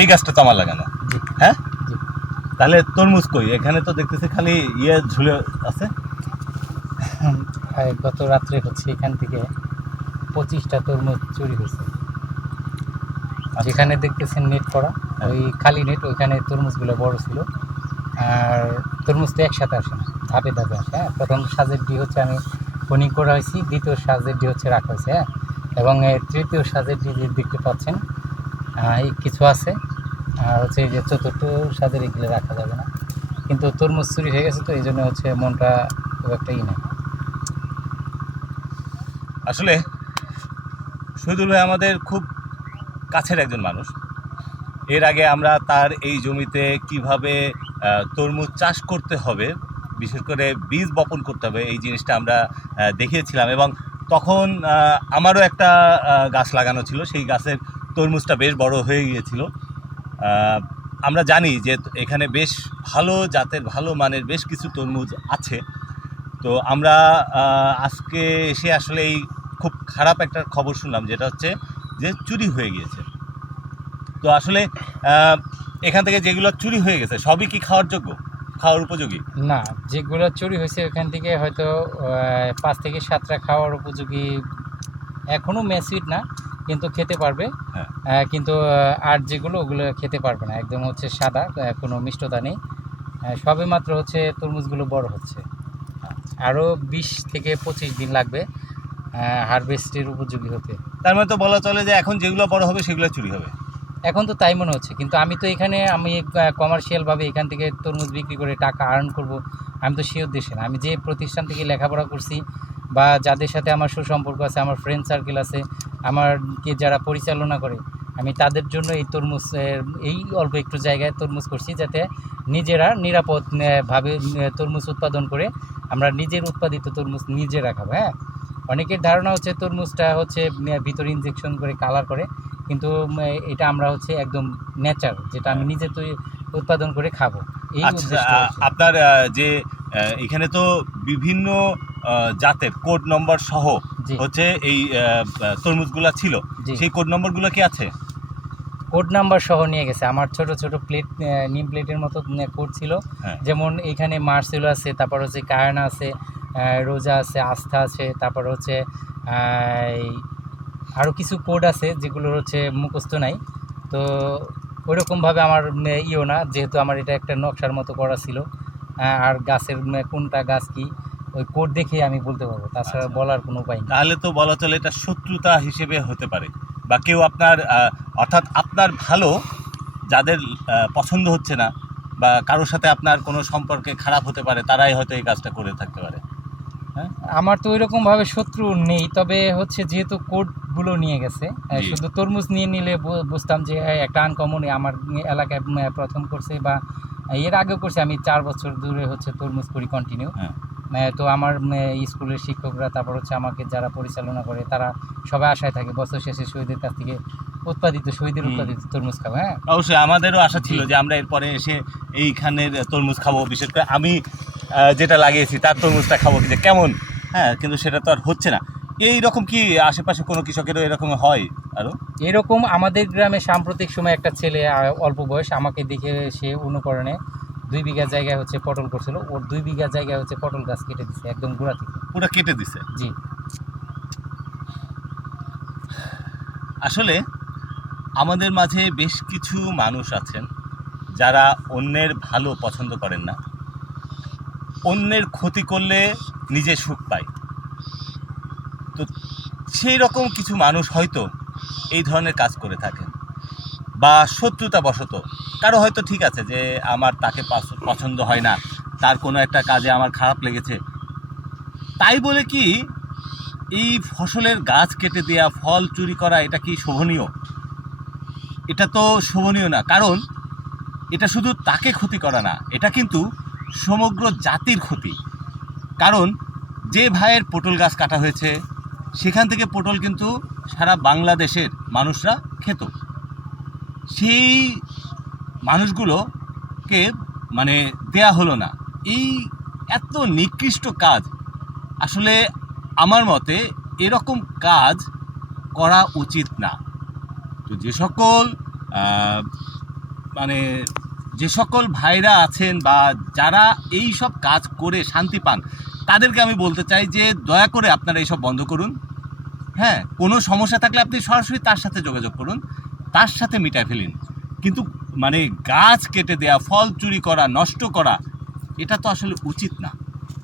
এই গাছটা তো আমার লাগানো হ্যাঁ? তাহলে তরমুজ কই? এখানে তো দেখতেছি খালি ইয়ে ঝুলে আছে। গত রাত্রে হচ্ছে এখান থেকে পঁচিশটা তরমুজ চুরি হয়েছে। যেখানে দেখতেছেন নেট করা হ্যাঁ। ওই খালি নেট ওইখানে তরমুজগুলো বড় ছিল। আর তরমুজ তো একসাথে আসে না ধাপে ধাপে আসে হ্যাঁ? প্রথম সাজের ডি হচ্ছে আমি ফোনিং করা হয়েছি দ্বিতীয় সাজের ডি হচ্ছে রাখা হয়েছে হ্যাঁ? এবং তৃতীয় সাজের ডি দেখতে পাচ্ছেন এই কিছু আছে। আর হচ্ছে যে চতুর্থ সাজের এগুলো রাখা যাবে না। কিন্তু তরমুজ চুরি হয়ে গেছে তো, এই জন্য হচ্ছে মনটা খুব একটা ই নেই। আসলে শহীদুল ভাই আমাদের খুব কাছের একজন মানুষ। এর আগে আমরা তার এই জমিতে কীভাবে তরমুজ চাষ করতে হবে, বিশেষ করে বীজ বপন করতে হবে, এই জিনিসটা আমরা দেখিয়েছিলাম এবং তখন আমারও একটা গাছ লাগানো ছিল। সেই গাছের তরমুজটা বেশ বড় হয়ে গিয়েছিল। আমরা জানি যে এখানে বেশ ভালো জাতের, ভালো মানের বেশ কিছু তরমুজ আছে। তো আমরা আজকে এসে আসলে এই খুব খারাপ একটা খবর শুনলাম, যেটা হচ্ছে যে চুরি হয়ে গিয়েছে। তো আসলে এখান থেকে যেগুলো চুরি হয়ে গেছে, সবই কি খাওয়ার যোগ্য? খাওয়ার উপযোগী? না, যেগুলো চুরি হয়েছে ওখান থেকে হয়তো পাঁচ থেকে সাতটা খাওয়ার উপযোগী এখনও মেসিড না। কিন্তু খেতে পারবে। হ্যাঁ। কিন্তু আর যেগুলো ওগুলো খেতে পারবে না। একদম হচ্ছে সাদা কোনো মিষ্টতা নেই। সবে মাত্র হচ্ছে তরমুজগুলো বড় হচ্ছে। আরও বিশ থেকে পঁচিশ দিন লাগবে হারভেস্টের উপযোগী হতে। তার মানে তো বলা চলে যে এখন যেগুলো বড় হবে সেগুলো চুরি হবে। এখন তো তাই মনে হচ্ছে। কিন্তু আমি তো এখানে আমি কমার্শিয়ালভাবে এখান থেকে তরমুজ বিক্রি করে টাকা আর্ন করব আমি তো সে উদ্দেশ্যে না। আমি যে প্রতিষ্ঠান থেকে লেখাপড়া করছি বা যাদের সাথে আমার সুসম্পর্ক আছে আমার ফ্রেন্ড সার্কেল আছে আমারকে যারা পরিচালনা করে আমি তাদের জন্য এই তরমুজ এই অল্প একটু জায়গায় তরমুজ করছি যাতে নিজেরা নিরাপদ ভাবে তরমুজ উৎপাদন করে আমরা নিজের উৎপাদিত তরমুজ নিজেরা খাব হ্যাঁ অনেকের ধারণা হচ্ছে তরমুজটা হচ্ছে ভিতরে ইনজেকশন করে কালার করে কিন্তু এটা আমরা হচ্ছে একদম নেচার যেটা আমি নিজে তৈরি উৎপাদন করে খাব এই আচ্ছা উদ্দেশ্য আ- হচ্ছে। আপনার যে এখানে তো বিভিন্ন জাতের কোড নম্বর সহ হচ্ছে এই তরমুজগুলা ছিল। সেই কোড নম্বরগুলো কি আছে? কোড নাম্বার সহ নিয়ে গেছে। আমার ছোট ছোট প্লেট নিম প্লেটের মতো কোড ছিল। হ্যাঁ। যেমন এখানে মার্সেলো আছে তারপর হচ্ছে কায়না আছে রোজা আছে আস্থা আছে তারপর হচ্ছে আরও কিছু কোড আছে যেগুলো হচ্ছে মুখস্থ নাই। তো ওইরকমভাবে আমার ইও না। যেহেতু আমার এটা একটা নকশার মতো করা ছিল। আর গাছের কোনটা গাছ কি? ওই কোড দেখে আমি বলতে পারব তাছাড়া আচ্ছা। বলার কোনো উপায় নেই তাহলে তো বলা চলে এটা শত্রুতা হিসেবে হতে পারে বা কেউ আপনার অর্থাৎ আপনার ভালো যাদের পছন্দ হচ্ছে না বা কারোর সাথে আপনার কোনো সম্পর্কে খারাপ হতে পারে তারাই হয়তো এই কাজটা করে থাকতে পারে আমার তো ওইরকম ভাবে শত্রু নেই তবে হচ্ছে যেহেতু কোডগুলো নিয়ে গেছে। শুধু তরমুজ নিয়ে নিলে বুঝতাম যে হ্যাঁ, একটা আনকমন আমার এলাকায় প্রথম করছে বা এর আগেও করছে আমি চার বছর ধরে হচ্ছে তরমুজ করি কন্টিনিউ হ্যাঁ। তো আমার স্কুলের শিক্ষকরা তারপর হচ্ছে আমাকে যারা পরিচালনা করে তারা সবাই আশায় থাকে বছর শেষে শহীদের কাছ থেকে উৎপাদিত শহীদের। উৎপাদিত তরমুজ খাব হ্যাঁ? অবশ্যই আমাদেরও আশা ছিল যে আমরা এরপরে এসে এইখানের তরমুজ খাব বিশেষ করে আমি যেটা লাগিয়েছি তার তরমুজটা খাব কিন্তু কেমন হ্যাঁ? কিন্তু সেটা তো আর হচ্ছে না। এই রকম কি আশেপাশে কোনো কৃষকেরও এরকম হয় আরও এরকম আমাদের গ্রামে সাম্প্রতিক সময় একটা ছেলে অল্প বয়স আমাকে দেখে সে অনুকরণে দুই বিঘা জায়গায় হচ্ছে পটল করছিল ওর দুই বিঘা জায়গায় হচ্ছে পটল গাছ কেটে দিছে একদম গোড়া থেকে। পুরো কেটে দিছে? জি। আসলে আমাদের মাঝে বেশ কিছু মানুষ আছেন যারা অন্যের ভালো পছন্দ করেন না। অন্যের ক্ষতি করলে নিজে সুখ পায়। তো সেই রকম কিছু মানুষ হয়তো এই ধরনের কাজ করে থাকেন। বা শত্রুতা বশত কারও হয়তো ঠিক আছে যে আমার তাকে পছন্দ হয় না, তার কোনো একটা কাজে আমার খারাপ লেগেছে। তাই বলে কি, এই ফসলের গাছ কেটে দেওয়া ফল চুরি করা, এটা কি শোভনীয়? এটা তো শোভনীয় না। কারণ এটা শুধু তাকে ক্ষতি করা না, এটা কিন্তু সমগ্র জাতির ক্ষতি। কারণ যে ভাইয়ের পটল গাছ কাটা হয়েছে, সেখান থেকে পটল কিন্তু সারা বাংলাদেশের মানুষরা খেত। সেই মানুষগুলোকে মানে দেয়া হলো না। এই এত নিকৃষ্ট কাজ, আসলে আমার মতে এরকম কাজ করা উচিত না। তো যে সকল মানে যে সকল ভাইরা আছেন বা যারা এই সব কাজ করে শান্তি পান, তাদেরকে আমি বলতে চাই যে দয়া করে আপনারা এইসব বন্ধ করুন। হ্যাঁ কোনো সমস্যা থাকলে আপনি সরাসরি তার সাথে যোগাযোগ করুন। তার সাথে মিটায় ফেলেন কিন্তু মানে গাছ কেটে দেয়া, ফল চুরি করা, নষ্ট করা, এটা তো আসলে উচিত না।